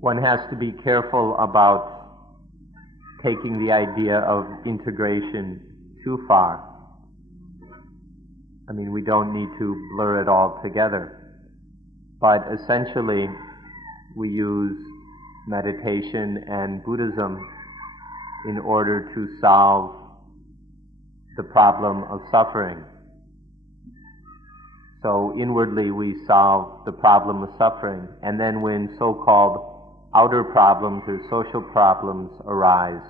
one has to be careful about taking the idea of integration too far. I mean, we don't need to blur it all together. But essentially, we use meditation and Buddhism in order to solve the problem of suffering. So inwardly we solve the problem of suffering, and then when so-called outer problems or social problems arise,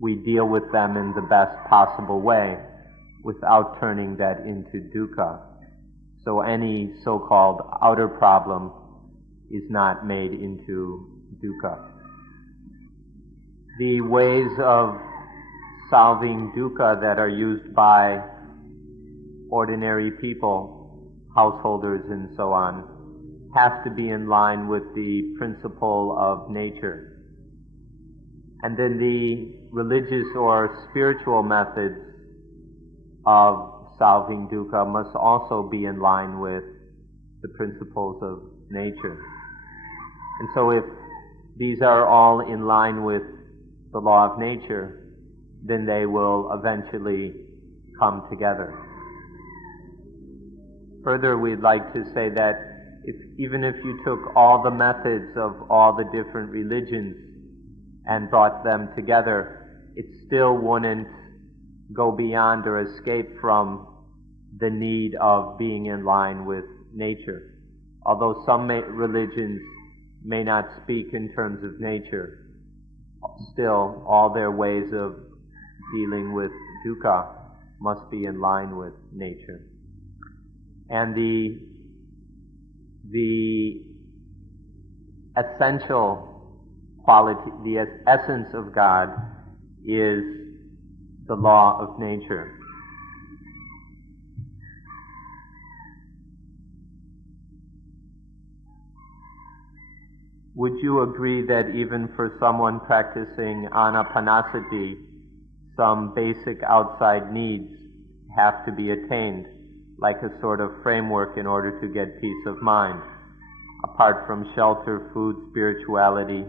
we deal with them in the best possible way without turning that into dukkha. So any so-called outer problem is not made into dukkha. The ways of solving dukkha that are used by ordinary people, householders and so on, have to be in line with the principle of nature. And then the religious or spiritual methods of solving dukkha must also be in line with the principles of nature. And so if these are all in line with the law of nature, then they will eventually come together. Further, we'd like to say that even if you took all the methods of all the different religions and brought them together, it still wouldn't go beyond or escape from the need of being in line with nature. Although some religions may not speak in terms of nature, still all their ways of dealing with dukkha must be in line with nature. And the essential quality, the essence of God is the law of nature. Would you agree that even for someone practicing anapanasati, some basic outside needs have to be attained, like a sort of framework in order to get peace of mind? Apart from shelter, food, spirituality,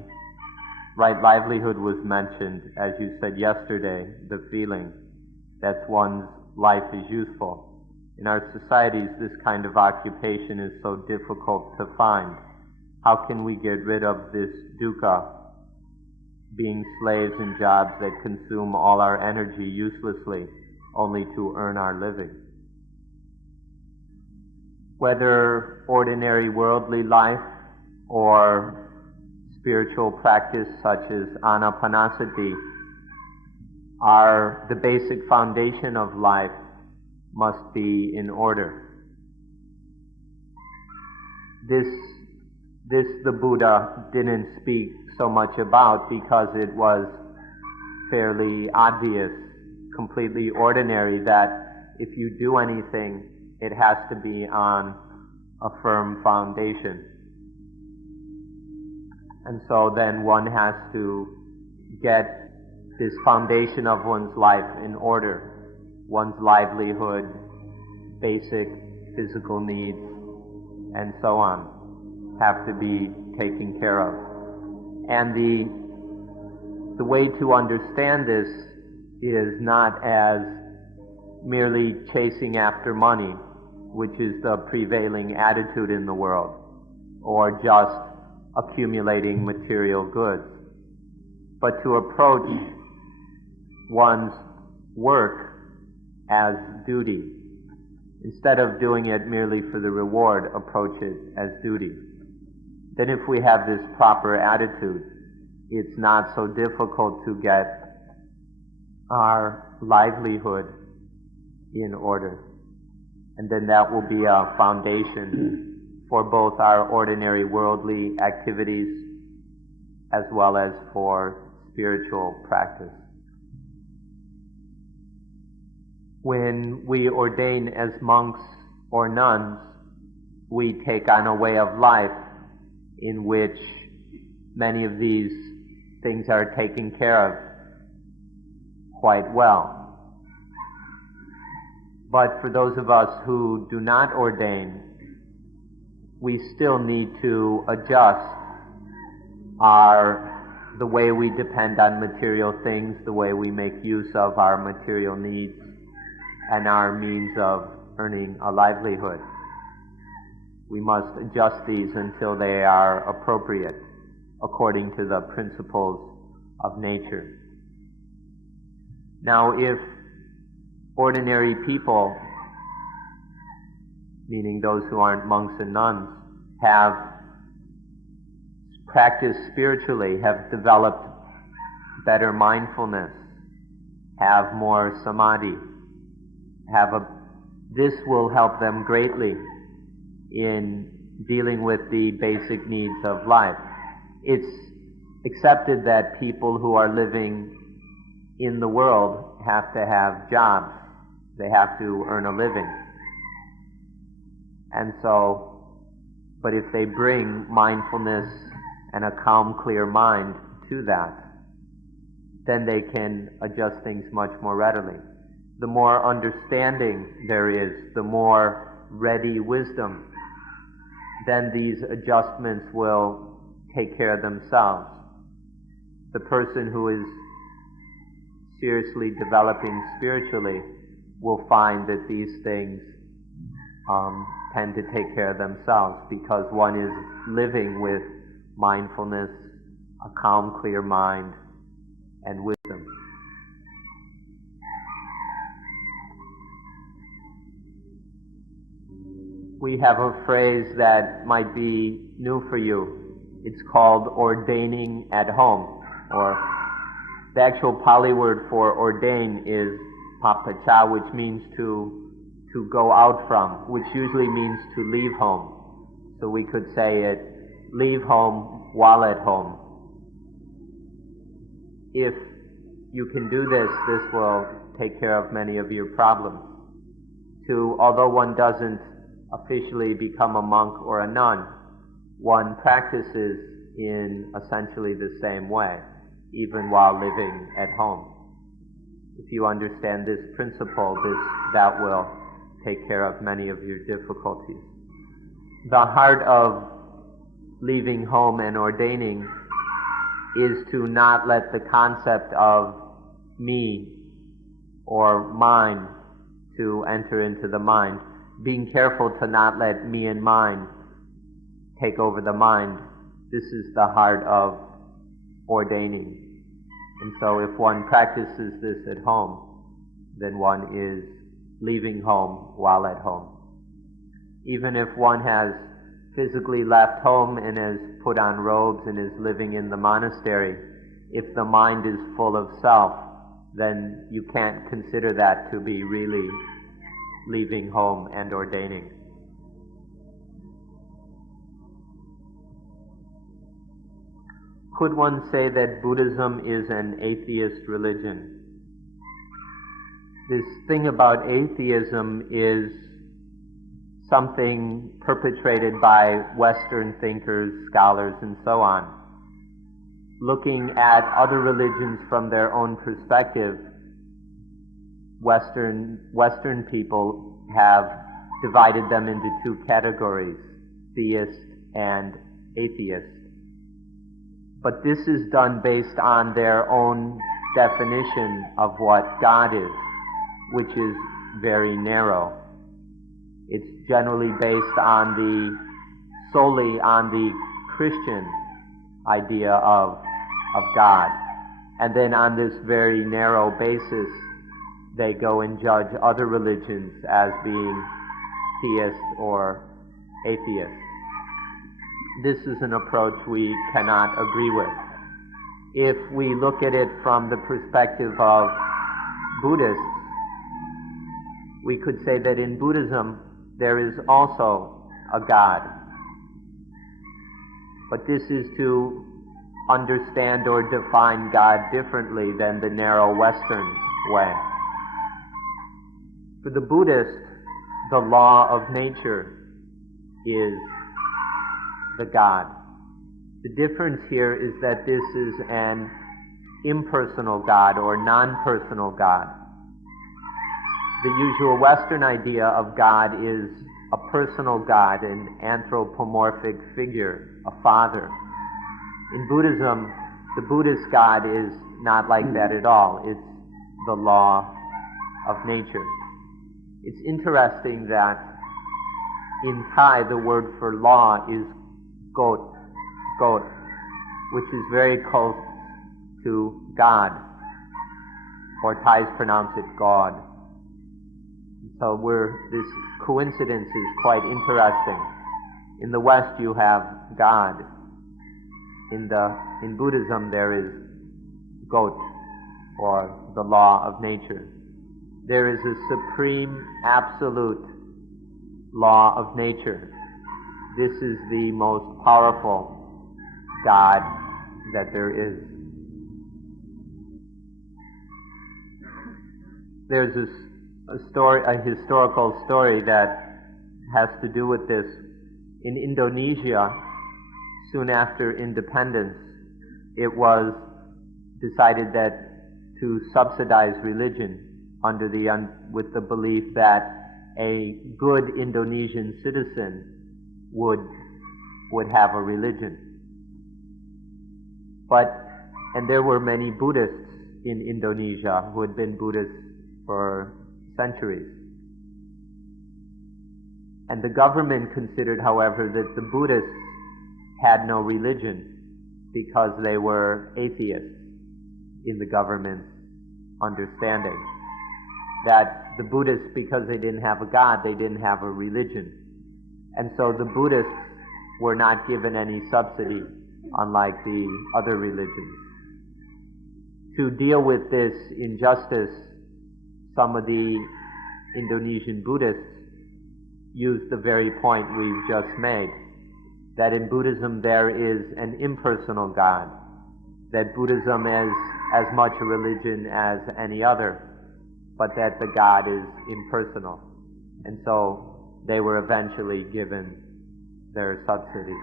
right livelihood was mentioned, as you said yesterday, the feeling that one's life is useful. In our societies, this kind of occupation is so difficult to find. How can we get rid of this dukkha, being slaves in jobs that consume all our energy uselessly, only to earn our living? Whether ordinary worldly life or spiritual practice such as anapanasati, the basic foundation of life must be in order. This the Buddha didn't speak so much about because it was fairly obvious, completely ordinary, that if you do anything, it has to be on a firm foundation. And so then one has to get this foundation of one's life in order. One's livelihood, basic physical needs, and so on have to be taken care of. And the way to understand this is not as merely chasing after money, which is the prevailing attitude in the world, or just accumulating material goods, but to approach one's work as duty. Instead of doing it merely for the reward, approach it as duty. Then if we have this proper attitude, it's not so difficult to get our livelihood in order. And then that will be a foundation for both our ordinary worldly activities as well as for spiritual practice. When we ordain as monks or nuns, we take on a way of life in which many of these things are taken care of quite well. But for those of us who do not ordain, we still need to adjust the way we depend on material things, the way we make use of our material needs and our means of earning a livelihood. We must adjust these until they are appropriate according to the principles of nature. Now, if ordinary people, meaning those who aren't monks and nuns, have practiced spiritually, have developed better mindfulness, have more samadhi, this will help them greatly in dealing with the basic needs of life. It's accepted that people who are living in the world have to have jobs. They have to earn a living. And so, but if they bring mindfulness and a calm, clear mind to that, then they can adjust things much more readily. The more understanding there is, the more ready wisdom, then these adjustments will take care of themselves. The person who is seriously developing spiritually will find that these things tend to take care of themselves, because one is living with mindfulness, a calm, clear mind, and wisdom. We have a phrase that might be new for you. It's called ordaining at home, or the actual Pali word for ordain is papacha, which means to go out from, which usually means to leave home. So we could say it, leave home while at home. If you can do this, this will take care of many of your problems. Although one doesn't officially become a monk or a nun, one practices in essentially the same way, even while living at home. If you understand this principle, that will take care of many of your difficulties. The heart of leaving home and ordaining is to not let the concept of me or mine to enter into the mind. Being careful to not let me and mine take over the mind. This is the heart of ordaining. And so if one practices this at home, then one is leaving home while at home. Even if one has physically left home and has put on robes and is living in the monastery, if the mind is full of self, then you can't consider that to be really leaving home and ordaining. Could one say that Buddhism is an atheist religion? This thing about atheism is something perpetrated by Western thinkers, scholars, and so on. Looking at other religions from their own perspective, Western people have divided them into two categories, theist and atheist. But this is done based on their own definition of what God is, which is very narrow. It's generally based solely on the Christian idea of God. And then on this very narrow basis, they go and judge other religions as being theist or atheist. This is an approach we cannot agree with. If we look at it from the perspective of Buddhists, we could say that in Buddhism there is also a God. But this is to understand or define God differently than the narrow Western way. For the Buddhist, the law of nature is the God. The difference here is that this is an impersonal God or non-personal God. the usual Western idea of God is a personal God, an anthropomorphic figure, a father. In Buddhism, the Buddhist God is not like that at all. It's the law of nature. It's interesting that in Thai the word for law is got, which is very close to God, or Thais pronounce it God. So this coincidence is quite interesting. In the West you have God. In Buddhism there is God, or the law of nature. There is a supreme, absolute law of nature. This is the most powerful God that there is. There's a historical story that has to do with this. In Indonesia, soon after independence, it was decided that to subsidize religion with the belief that a good Indonesian citizen would have a religion. And there were many Buddhists in Indonesia who had been Buddhists for centuries. And the government considered, however, that the Buddhists had no religion because they were atheists in the government's understanding. That the Buddhists, because they didn't have a God, they didn't have a religion. And so the Buddhists were not given any subsidy, unlike the other religions. To deal with this injustice, some of the Indonesian Buddhists used the very point we've just made, that in Buddhism there is an impersonal God, that Buddhism is as much a religion as any other, but that the God is impersonal. And so they were eventually given their subsidy.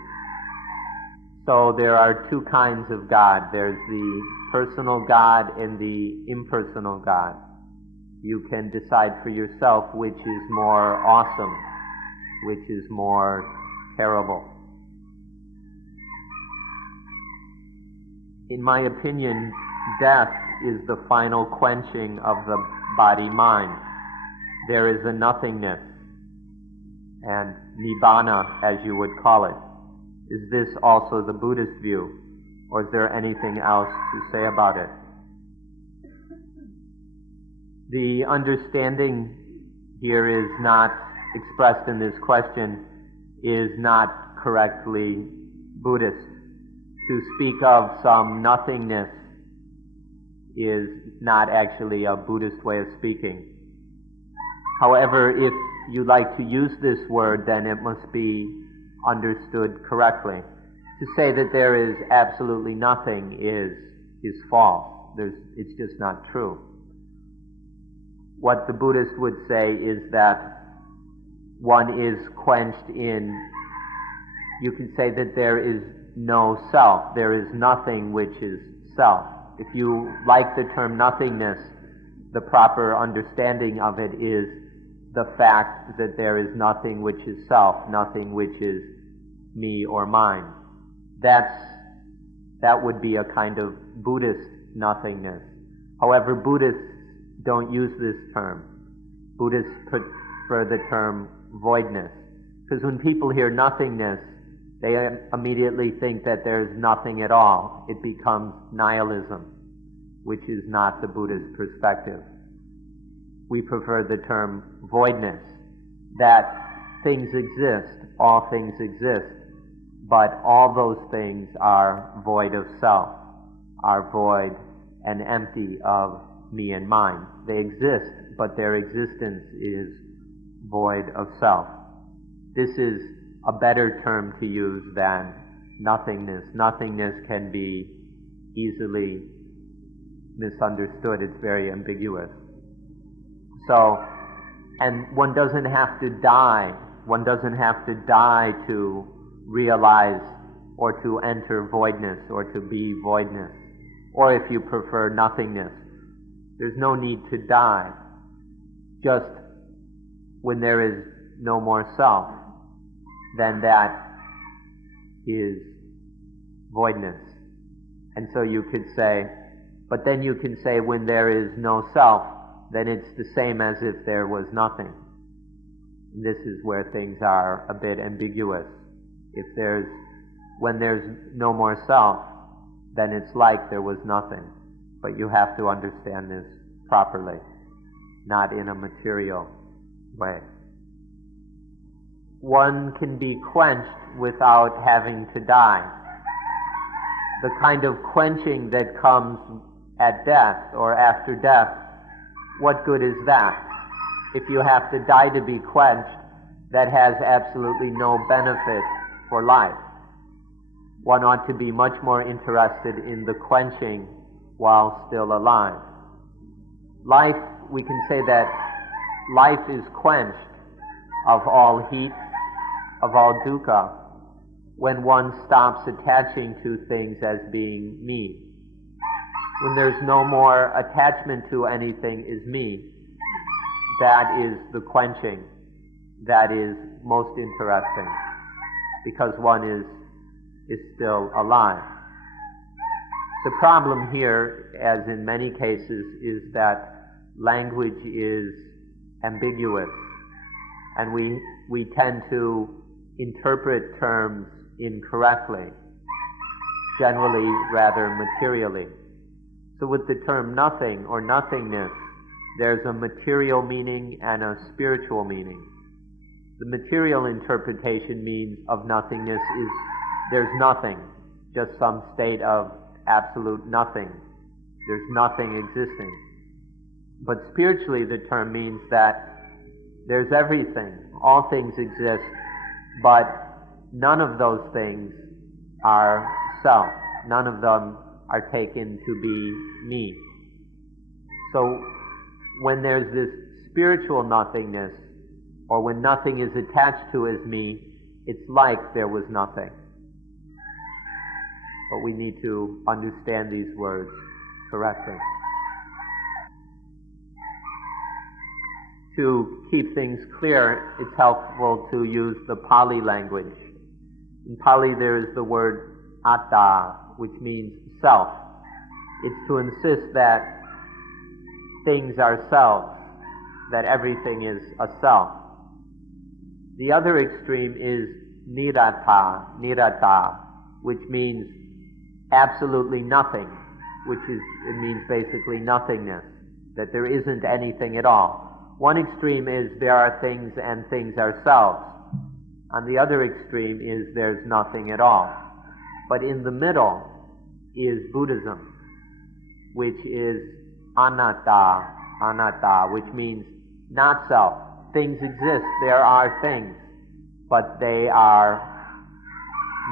So there are two kinds of God. There's the personal God and the impersonal God. You can decide for yourself which is more awesome, which is more terrible. In my opinion, death is the final quenching of the body-mind. There is a nothingness, and nibbana, as you would call it. Is this also the Buddhist view, or is there anything else to say about it? The understanding here is not expressed in this question, is not correctly Buddhist. To speak of some nothingness is not actually a Buddhist way of speaking. However, if you like to use this word, then it must be understood correctly. To say that there is absolutely nothing is false. It's just not true. What the Buddhist would say is that one is quenched in, you can say that there is no self. There is nothing which is self. If you like the term nothingness, the proper understanding of it is the fact that there is nothing which is self, nothing which is me or mine. That would be a kind of Buddhist nothingness. However, Buddhists don't use this term. Buddhists prefer the term voidness. Because when people hear nothingness, they immediately think that there's nothing at all. It becomes nihilism, which is not the Buddhist perspective. We prefer the term voidness, that things exist, all things exist, but all those things are void of self, are void and empty of me and mine. They exist, but their existence is void of self. This is a better term to use than nothingness. Nothingness can be easily misunderstood. It's very ambiguous. So, and one doesn't have to die. One doesn't have to die to realize or to enter voidness or to be voidness. Or if you prefer nothingness, there's no need to die. just when there is no more self, then that is voidness. And so you could say, but then you can say when there is no self, then it's the same as if there was nothing. This is where things are a bit ambiguous. When there's no more self, then it's like there was nothing. But you have to understand this properly, not in a material way. One can be quenched without having to die. The kind of quenching that comes at death or after death, what good is that? If you have to die to be quenched, that has absolutely no benefit for life. One ought to be much more interested in the quenching while still alive. Life, we can say that life is quenched of all heat, of all dukkha, when one stops attaching to things as being me. When there's no more attachment to anything is me, that is the quenching that is most interesting, because one is still alive. The problem here, as in many cases, is that language is ambiguous, and we tend to interpret terms incorrectly, generally rather materially. So with the term nothing or nothingness, there's a material meaning and a spiritual meaning. The material interpretation means of nothingness is there's nothing, just some state of absolute nothing. There's nothing existing. But spiritually the term means that there's everything. All things exist, but none of those things are self. None of them are taken to be me. So when there's this spiritual nothingness, or when nothing is attached to as me, it's like there was nothing. But we need to understand these words correctly. To keep things clear, it's helpful to use the Pali language. In Pali there is the word atta, which means self. It's to insist that things are selves, that everything is a self. The other extreme is nirata, which means absolutely nothing, it means basically nothingness, that there isn't anything at all. One extreme is there are things and things are selves. On the other extreme is there's nothing at all. But in the middle is Buddhism, which is anatta, which means not self. Things exist, there are things, but they are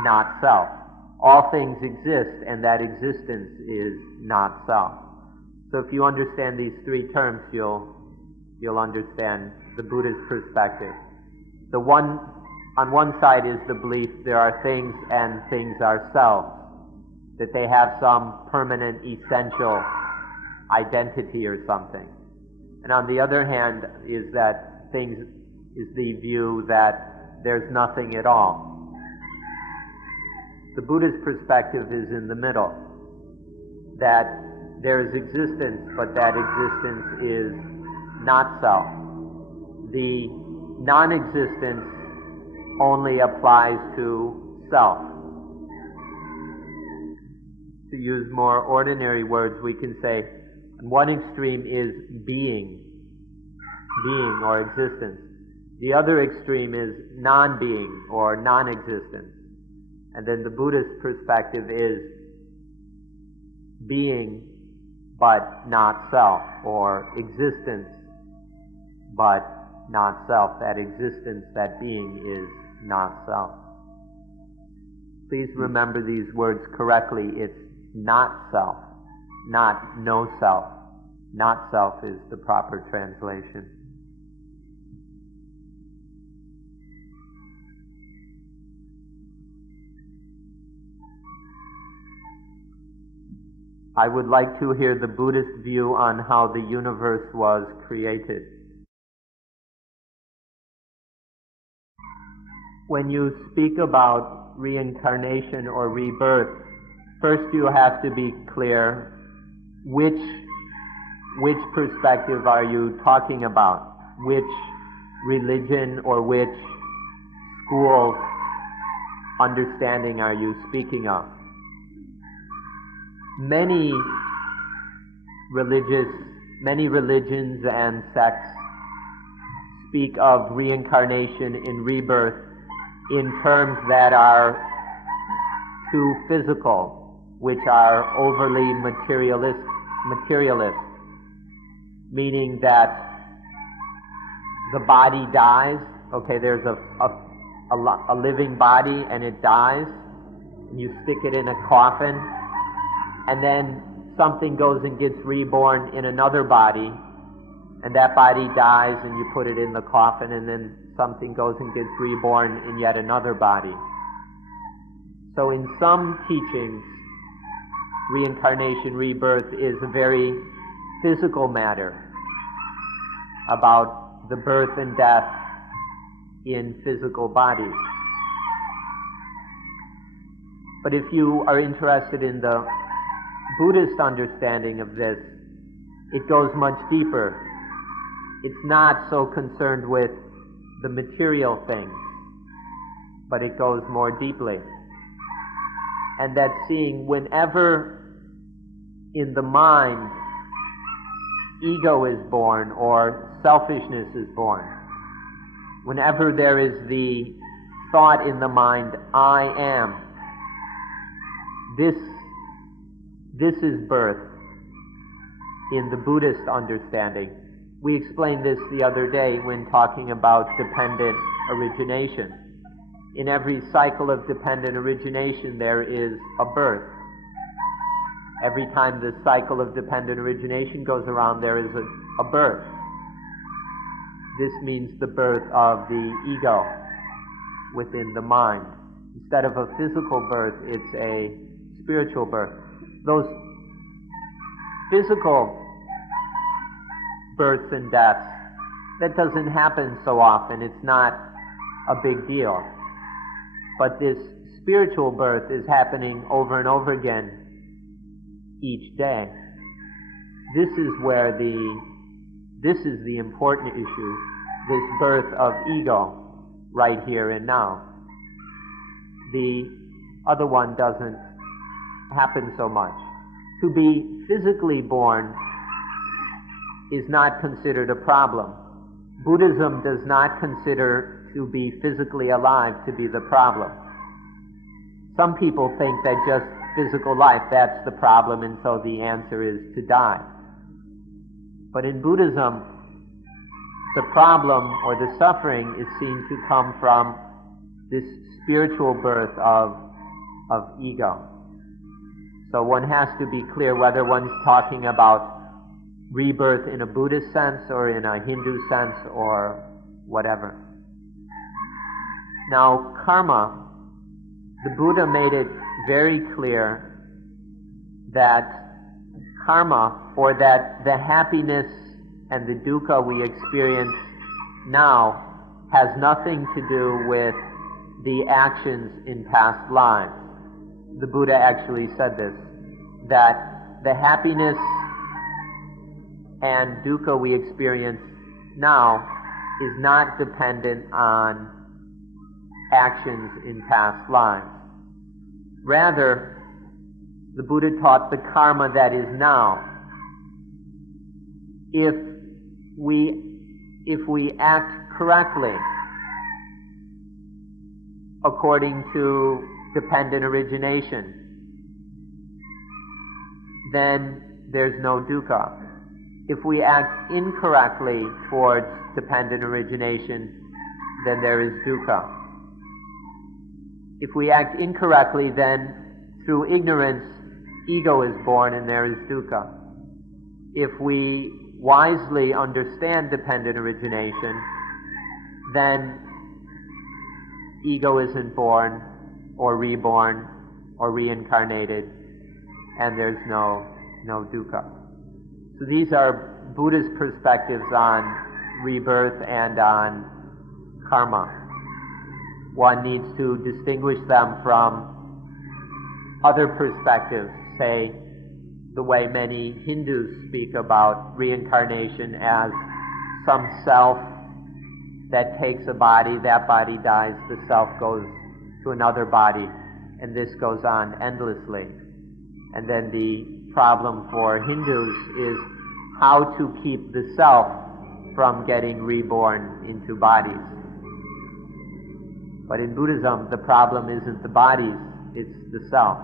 not self. All things exist, and that existence is not self. So if you understand these three terms, you'll understand the Buddhist perspective. On one side is the belief there are things and things are selves, that they have some permanent, essential identity or something. And on the other hand is that things is the view that there's nothing at all. The Buddhist perspective is in the middle, that there is existence, but that existence is not self. The non-existence only applies to self. To use more ordinary words, we can say one extreme is being or existence. The other extreme is non-being or non-existence. And then the Buddhist perspective is being but not self, or existence but not self. That existence, that being is not self. Please remember these words correctly. It's not self, not no self. Not self is the proper translation. I would like to hear the Buddhist view on how the universe was created. when you speak about reincarnation or rebirth, first you have to be clear which perspective are you talking about, which religion or which school's understanding are you speaking of. Many religions and sects speak of reincarnation and rebirth in terms that are too physical, which are overly materialist, meaning that the body dies. Okay, there's a living body and it dies, and you stick it in a coffin, and then something goes and gets reborn in another body, and that body dies and you put it in the coffin, and then something goes and gets reborn in yet another body. So in some teachings, reincarnation, rebirth is a very physical matter about the birth and death in physical bodies. But if you are interested in the Buddhist understanding of this, it goes much deeper. It's not so concerned with the material things, but it goes more deeply. And that's seeing whenever in the mind ego is born or selfishness is born, whenever there is the thought in the mind, I am, this is birth in the Buddhist understanding. We explained this the other day when talking about dependent origination. In every cycle of dependent origination there is a birth. Every time the cycle of dependent origination goes around, there is a birth. This means the birth of the ego within the mind. Instead of a physical birth, it's a spiritual birth. Those physical births and deaths, that doesn't happen so often. It's not a big deal. But this spiritual birth is happening over and over again each day. This is the important issue, this birth of ego right here and now. The other one doesn't happen so much. To be physically born is not considered a problem. Buddhism does not consider to be physically alive to be the problem. Some people think that just physical life, that's the problem, and so the answer is to die. But in Buddhism, the problem or the suffering is seen to come from this spiritual birth of ego. So one has to be clear whether one's talking about rebirth in a Buddhist sense or in a Hindu sense or whatever. Now, karma, the Buddha made it very clear that karma, or that the happiness and the dukkha we experience now, has nothing to do with the actions in past lives. The Buddha actually said this, that the happiness and dukkha we experience now is not dependent on actions in past lives. Rather, the Buddha taught the karma that is now. If we act correctly according to dependent origination, then there's no dukkha. If we act incorrectly towards dependent origination, then there is dukkha. If we act incorrectly, then through ignorance, ego is born and there is dukkha. If we wisely understand dependent origination, then ego isn't born or reborn or reincarnated, and there's no dukkha. So these are Buddhist perspectives on rebirth and on karma. one needs to distinguish them from other perspectives, say the way many Hindus speak about reincarnation as some self that takes a body, that body dies, the self goes to another body, and this goes on endlessly. And then the problem for Hindus is how to keep the self from getting reborn into bodies. But in Buddhism, the problem isn't the bodies, it's the self.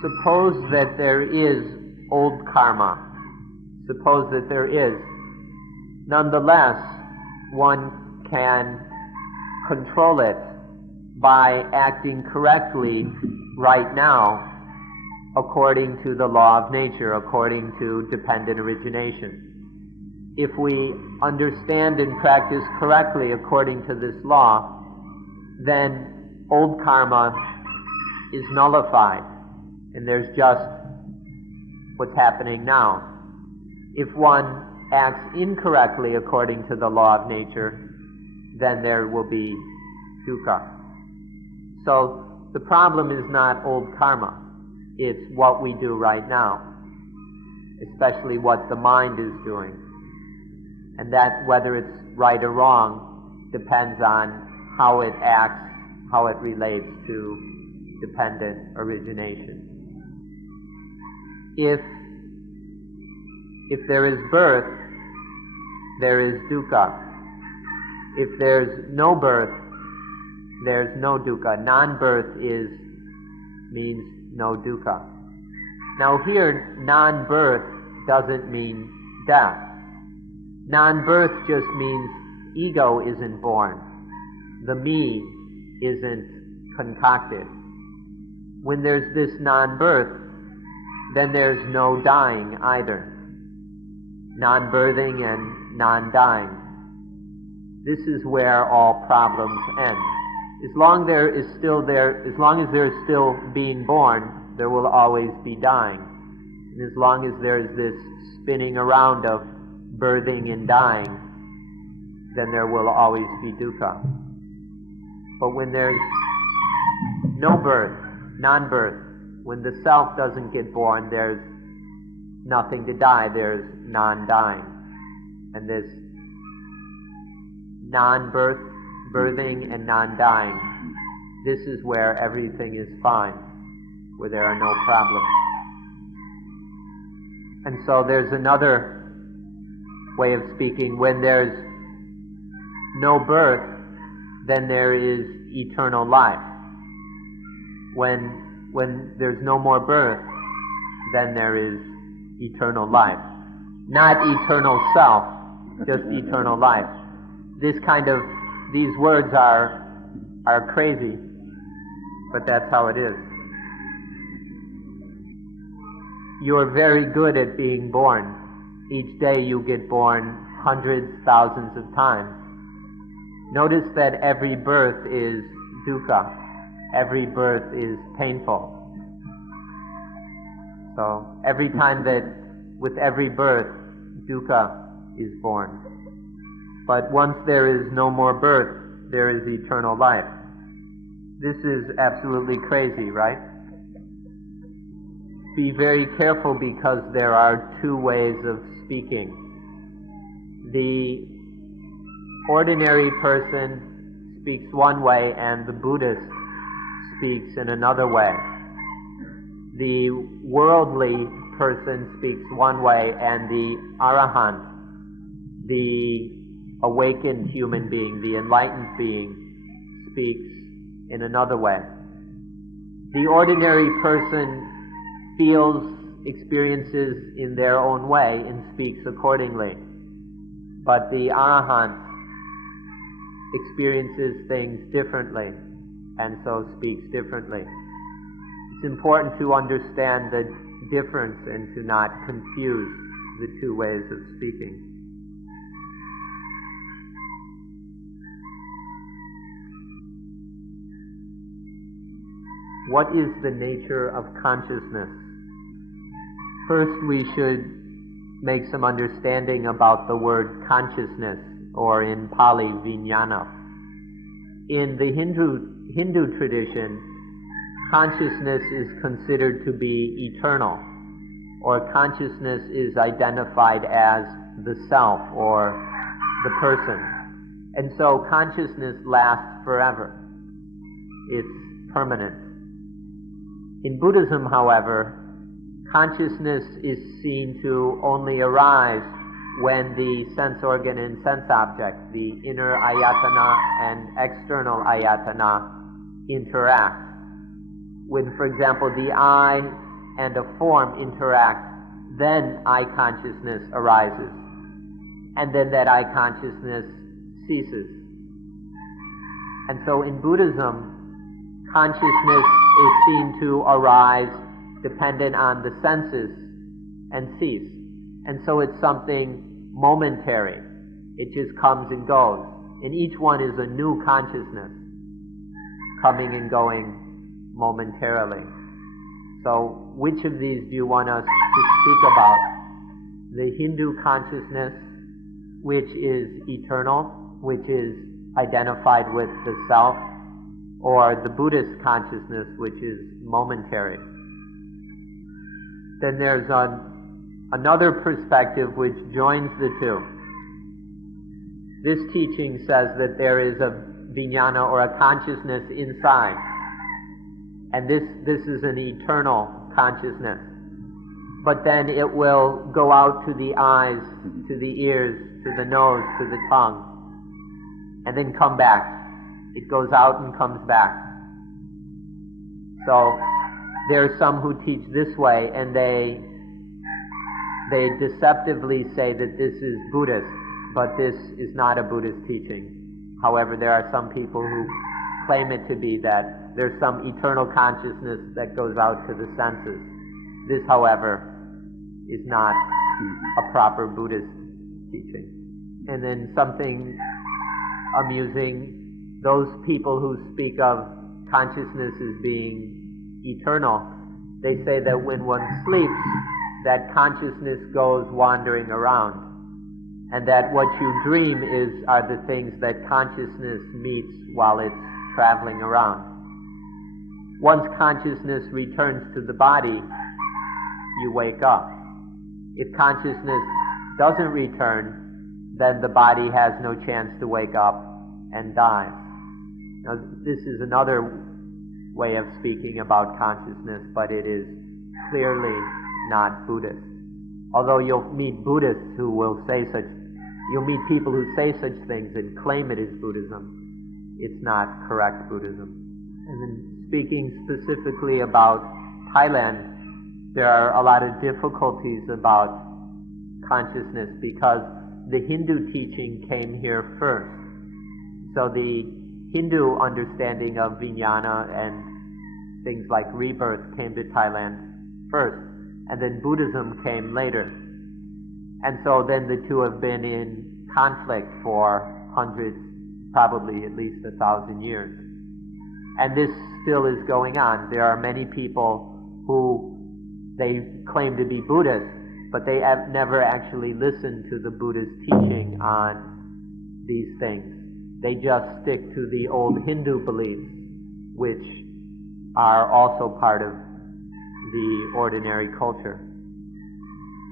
Suppose that there is old karma. Suppose that there is. Nonetheless, one can control it by acting correctly right now according to the law of nature, according to dependent origination. If we understand and practice correctly according to this law, then old karma is nullified, and there's just what's happening now. If one acts incorrectly according to the law of nature, then there will be dukkha. So the problem is not old karma, it's what we do right now, especially what the mind is doing. And that, whether it's right or wrong, depends on how it acts, how it relates to dependent origination. If there is birth, there is dukkha. If there's no birth, there's no dukkha. Non-birth means no dukkha. Now here, non-birth doesn't mean death. Non-birth just means ego isn't born. The me isn't concocted. When there's this non-birth, then there's no dying either. Non-birthing and non-dying. This is where all problems end. As long as there is still being born, there will always be dying. And as long as there's this spinning around of birthing and dying, then there will always be dukkha. But when there's no birth, non-birth, when the self doesn't get born, there's nothing to die, there's non-dying. And this non-birth, birthing, and non-dying, this is where everything is fine, where there are no problems. And so there's another way of speaking. When there's no birth, then there is eternal life. When there's no more birth, then there is eternal life. Not eternal self, just eternal life. These words are crazy, but that's how it is. You're very good at being born. Each day you get born hundreds, thousands of times. Notice that every birth is dukkha. Every birth is painful. So every time with every birth, dukkha is born. But once there is no more birth, there is eternal life. This is absolutely crazy, right? Be very careful, because there are two ways of speaking. The ordinary person speaks one way, and the Buddhist speaks in another way. The worldly person speaks one way, and the arahant, the awakened human being, the enlightened being, speaks in another way. The ordinary person feels experiences in their own way and speaks accordingly. But the arahant experiences things differently and so speaks differently. It's important to understand the difference and to not confuse the two ways of speaking. What is the nature of consciousness? First, we should make some understanding about the word consciousness or in Pali, vijnana. In the Hindu tradition, consciousness is considered to be eternal, or consciousness is identified as the self or the person. And so consciousness lasts forever. It's permanent. In Buddhism, however, consciousness is seen to only arise when the sense organ and sense object, the inner ayatana and external ayatana, interact. When, for example, the eye and a form interact, then eye consciousness arises. And then that eye consciousness ceases. And so in Buddhism, consciousness is seen to arise dependent on the senses and cease. And so it's something momentary. It just comes and goes. And each one is a new consciousness, coming and going momentarily. So which of these do you want us to speak about? The Hindu consciousness, which is eternal, which is identified with the self, or the Buddhist consciousness, which is momentary. Then there's another perspective which joins the two. This teaching says that there is a vijnana, or a consciousness inside, and this is an eternal consciousness. But then it will go out to the eyes, to the ears, to the nose, to the tongue, and then come back. It goes out and comes back. So there are some who teach this way, and they deceptively say that this is Buddhist, but this is not a Buddhist teaching. However, there are some people who claim it to be, that there's some eternal consciousness that goes out to the senses. This, however, is not a proper Buddhist teaching. And then something amusing, those people who speak of consciousness as being eternal, they say that when one sleeps, that consciousness goes wandering around, and that what you dream are the things that consciousness meets while it's traveling around. Once consciousness returns to the body, you wake up. If consciousness doesn't return, then the body has no chance to wake up and die. Now, this is another way of speaking about consciousness, but it is clearly not Buddhist. Although you'll meet Buddhists who will say you'll meet people who say such things and claim it is Buddhism, it's not correct Buddhism. And then speaking specifically about Thailand, there are a lot of difficulties about consciousness because the Hindu teaching came here first. So the Hindu understanding of vijnana and things like rebirth came to Thailand first, and then Buddhism came later. And so then the two have been in conflict for hundreds, probably at least 1,000 years. And this still is going on. There are many people who they claim to be Buddhist, but they have never actually listened to the Buddhist teaching on these things. They just stick to the old Hindu beliefs, which are also part of the ordinary culture.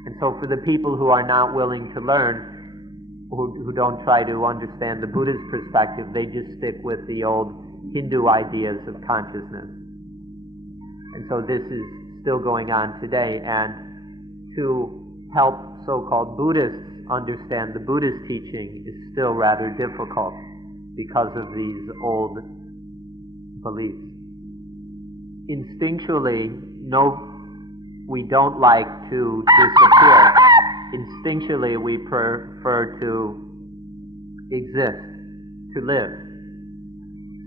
And so for the people who are not willing to learn, who don't try to understand the Buddhist perspective, they just stick with the old Hindu ideas of consciousness. And so this is still going on today, and to help so-called Buddhists understand the Buddhist teaching is still rather difficult because of these old beliefs. Instinctually, we don't like to disappear. Instinctually, we prefer to exist, to live.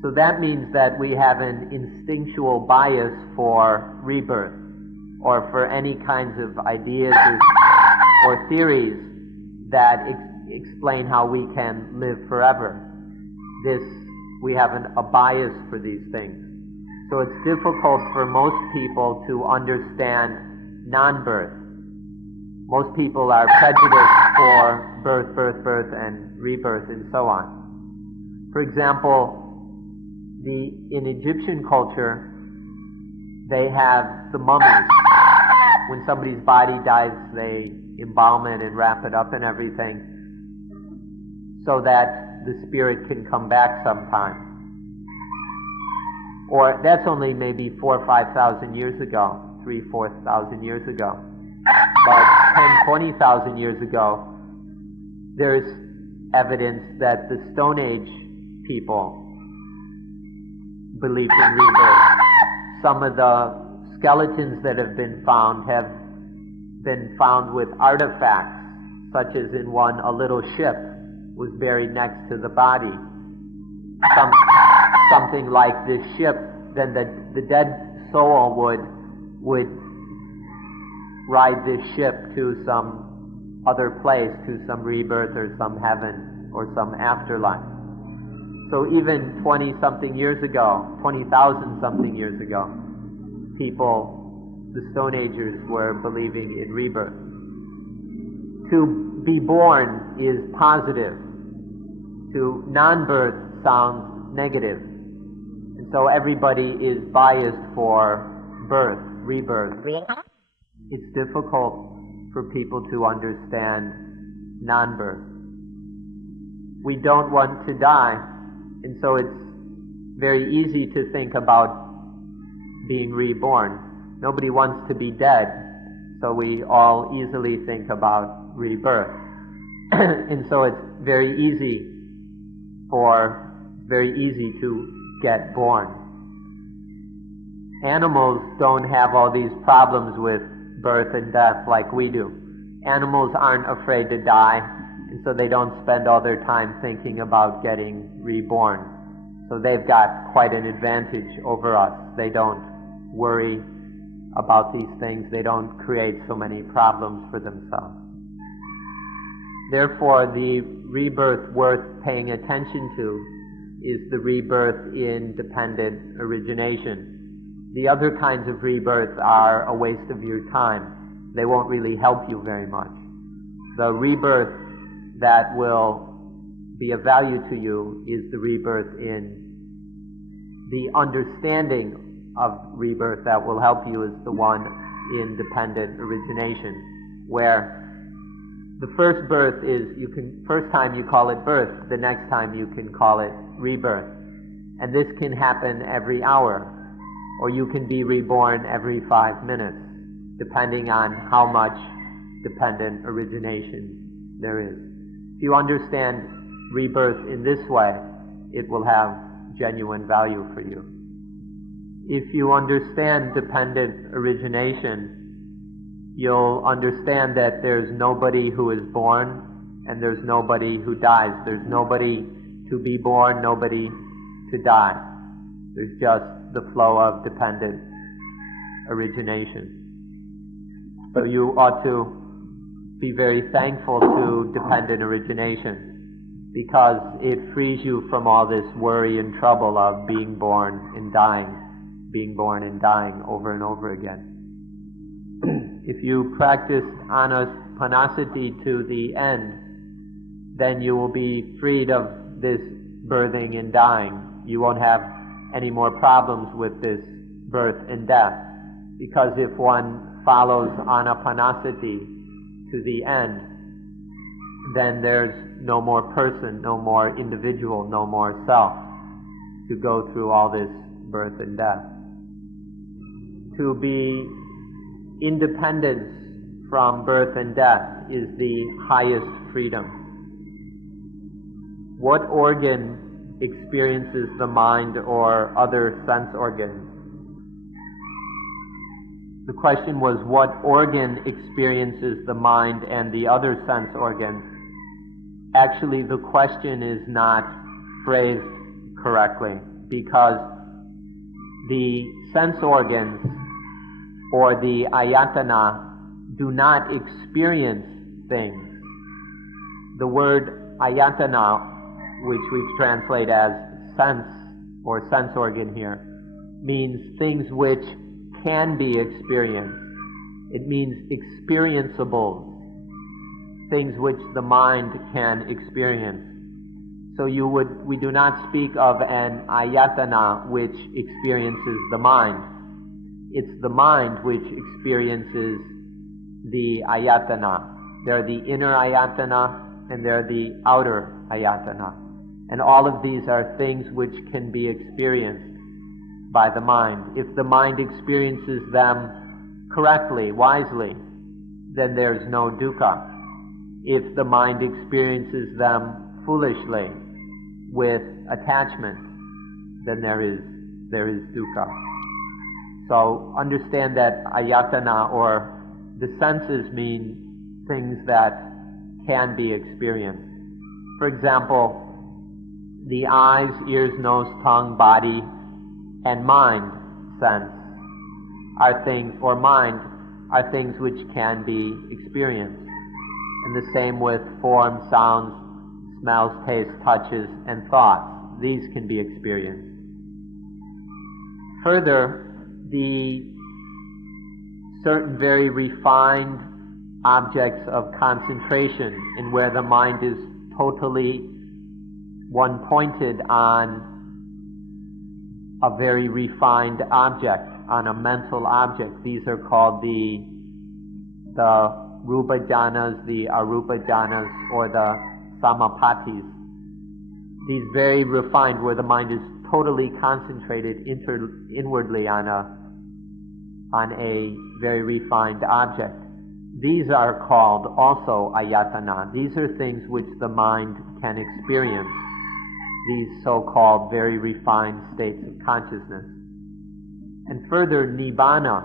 So that means that we have an instinctual bias for rebirth, or for any kinds of ideas or theories that explain how we can live forever. We have a bias for these things. So it's difficult for most people to understand non-birth. Most people are prejudiced for birth, and rebirth, and so on. For example, in Egyptian culture, they have the mummies. When somebody's body dies, they embalm it and wrap it up and everything, so that the spirit can come back sometime. Or that's only maybe 4,000 or 5,000 years ago, 3,000 or 4,000 years ago. But 10,000, 20,000 years ago, there's evidence that the Stone Age people believed in rebirth. Some of the skeletons that have been found with artifacts, such as in one, a little ship was buried next to the body. Something like this ship, then the dead soul would ride this ship to some other place, to some rebirth or some heaven or some afterlife. So even 20-something years ago, 20,000-something years ago, people, the Stone Agers, were believing in rebirth. To be born is positive. To non-birth sounds negative. And so everybody is biased for birth, rebirth. It's difficult for people to understand non-birth. We don't want to die, and so it's very easy to think about being reborn. Nobody wants to be dead, so we all easily think about rebirth. And so it's very easy to get born. Animals don't have all these problems with birth and death like we do. Animals aren't afraid to die, and so they don't spend all their time thinking about getting reborn. So they've got quite an advantage over us. They don't worry about these things. They don't create so many problems for themselves. Therefore, the rebirth worth paying attention to is the rebirth in dependent origination. The other kinds of rebirth are a waste of your time. They won't really help you very much. The rebirth that will be of value to you is the rebirth in the understanding of rebirth that will help you is the one in dependent origination, where the first birth is, first time you call it birth, the next time you can call it rebirth. And this can happen every hour, or you can be reborn every 5 minutes, depending on how much dependent origination there is. If you understand rebirth in this way, it will have genuine value for you. If you understand dependent origination, you'll understand that there's nobody who is born and there's nobody who dies. There's nobody to be born, nobody to die. There's just the flow of dependent origination. So you ought to be very thankful to dependent origination, because it frees you from all this worry and trouble of being born and dying over and over again. If you practice anapanasati to the end, then you will be freed of this birthing and dying. You won't have any more problems with this birth and death, because if one follows anapanasati to the end, then there's no more person, no more individual, no more self to go through all this birth and death. To be independence from birth and death is the highest freedom. What organ experiences the mind or other sense organs? The question was, what organ experiences the mind and the other sense organs? Actually, the question is not phrased correctly, because the sense organs or the ayatana do not experience things. The word ayatana, which we translate as sense or sense organ here, means things which can be experienced. It means experienceable, things which the mind can experience. So we do not speak of an ayatana which experiences the mind. It's the mind which experiences the ayatana. There are the inner ayatana and there are the outer ayatana. And all of these are things which can be experienced by the mind. If the mind experiences them correctly, wisely, then there's no dukkha. If the mind experiences them foolishly, with attachment, then there is dukkha. So understand that ayatana, or the senses, mean things that can be experienced. For example, the eyes, ears, nose, tongue, body, and mind sense are things, or mind are things which can be experienced. And the same with form, sounds, smells, tastes, touches, and thoughts. These can be experienced. Further, the certain very refined objects of concentration, in where the mind is totally one-pointed on a very refined object, on a mental object. These are called the rupa jhanas, the arupa jhanas, or the samapatis. These very refined, where the mind is totally concentrated inwardly on a very refined object. These are called also ayatana. These are things which the mind can experience, these so-called very refined states of consciousness. And further, nibbana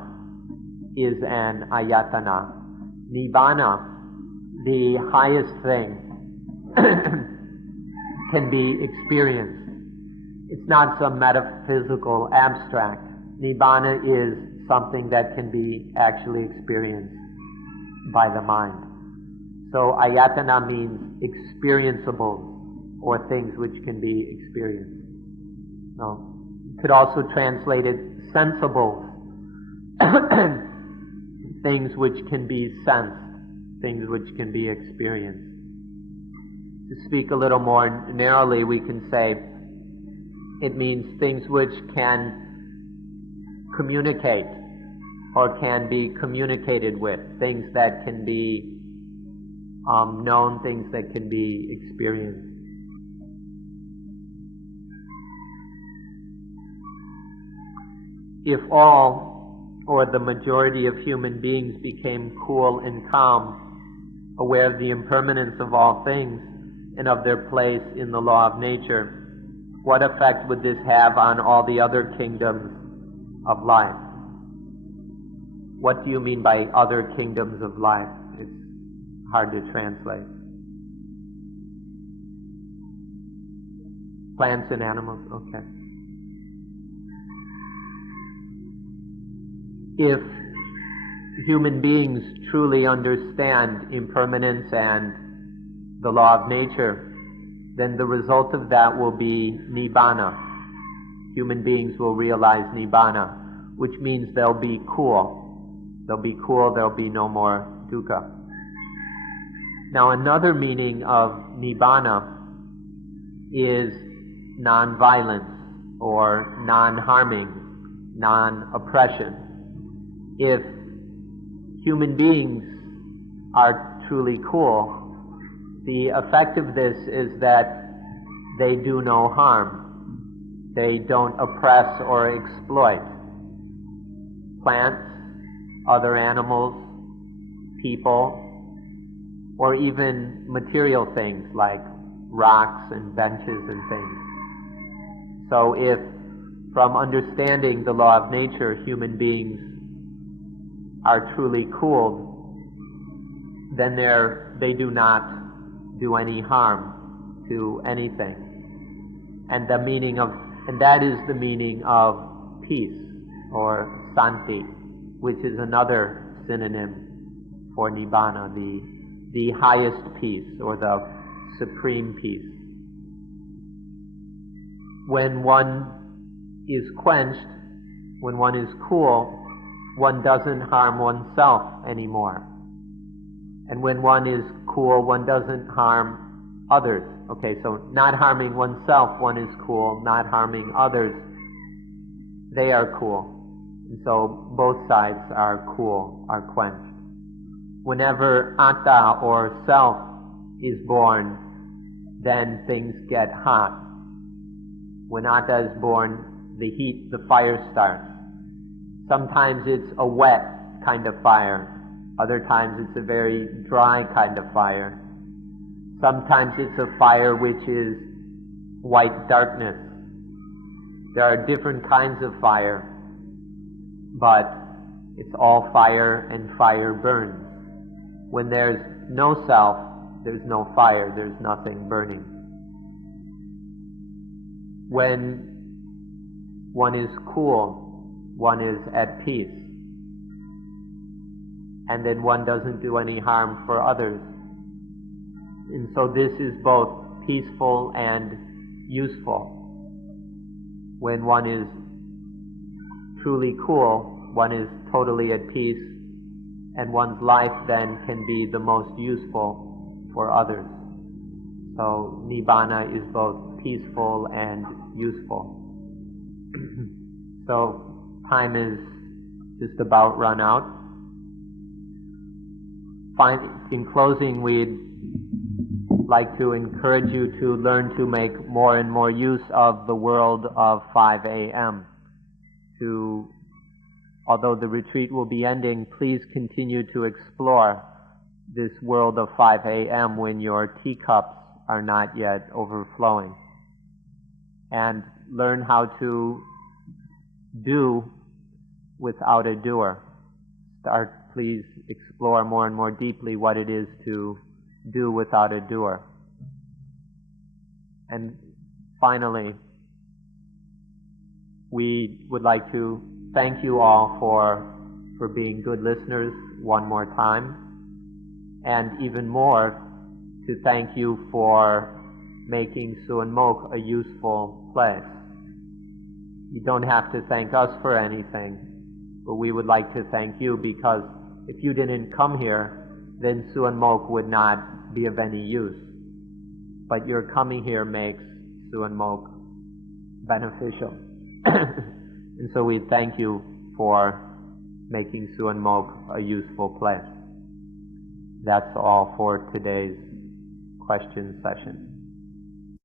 is an ayatana. Nibbana, the highest thing, can be experienced. It's not some metaphysical abstract. Nibbana is something that can be actually experienced by the mind. So ayatana means experienceable, or things which can be experienced. No. You could also translate it sensible, things which can be sensed, things which can be experienced. To speak a little more narrowly, we can say it means things which can communicate or can be communicated with, things that can be known, things that can be experienced. If all, or the majority of human beings became cool and calm, aware of the impermanence of all things and of their place in the law of nature, what effect would this have on all the other kingdoms of life? What do you mean by other kingdoms of life? It's hard to translate. Plants and animals, okay. If human beings truly understand impermanence and the law of nature, then the result of that will be nibbana. Human beings will realize nibbana, which means they'll be cool. They'll be cool, there'll be no more dukkha. Now another meaning of nibbana is non-violence, or non-harming, non-oppression. If human beings are truly cool, the effect of this is that they do no harm. They don't oppress or exploit plants, other animals, people, or even material things like rocks and benches and things. So if, from understanding the law of nature, human beings are truly cooled, then they do not do any harm to anything. And that is the meaning of peace, or santi, which is another synonym for nibbana, the highest peace, or the supreme peace. When one is quenched, when one is cool, one doesn't harm oneself anymore. And when one is cool, one doesn't harm others. Okay, so not harming oneself, one is cool. Not harming others, they are cool. And so both sides are cool, are quenched. Whenever atta or self is born, then things get hot. When atta is born, the heat, the fire starts. Sometimes it's a wet kind of fire. Other times it's a very dry kind of fire. Sometimes it's a fire which is white darkness. There are different kinds of fire, but it's all fire, and fire burns. When there's no self, there's no fire, there's nothing burning. When one is cool, one is at peace, and then one doesn't do any harm for others. And so this is both peaceful and useful. When one is truly cool, one is totally at peace, and one's life then can be the most useful for others. So Nibbana is both peaceful and useful. So time is just about run out. In closing, we'd like to encourage you to learn to make more and more use of the world of 5 a.m. Although the retreat will be ending, please continue to explore this world of 5 a.m. when your teacups are not yet overflowing. And learn how to do without a doer. Please explore more and more deeply what it is to do without a doer. And finally, we would like to thank you all for being good listeners one more time, and even more to thank you for making Suan Mok a useful place. You don't have to thank us for anything, but we would like to thank you, because if you didn't come here, then Suan Mok would not be of any use. But your coming here makes Suan Mok beneficial. And so we thank you for making Suan Mok a useful place. That's all for today's question session.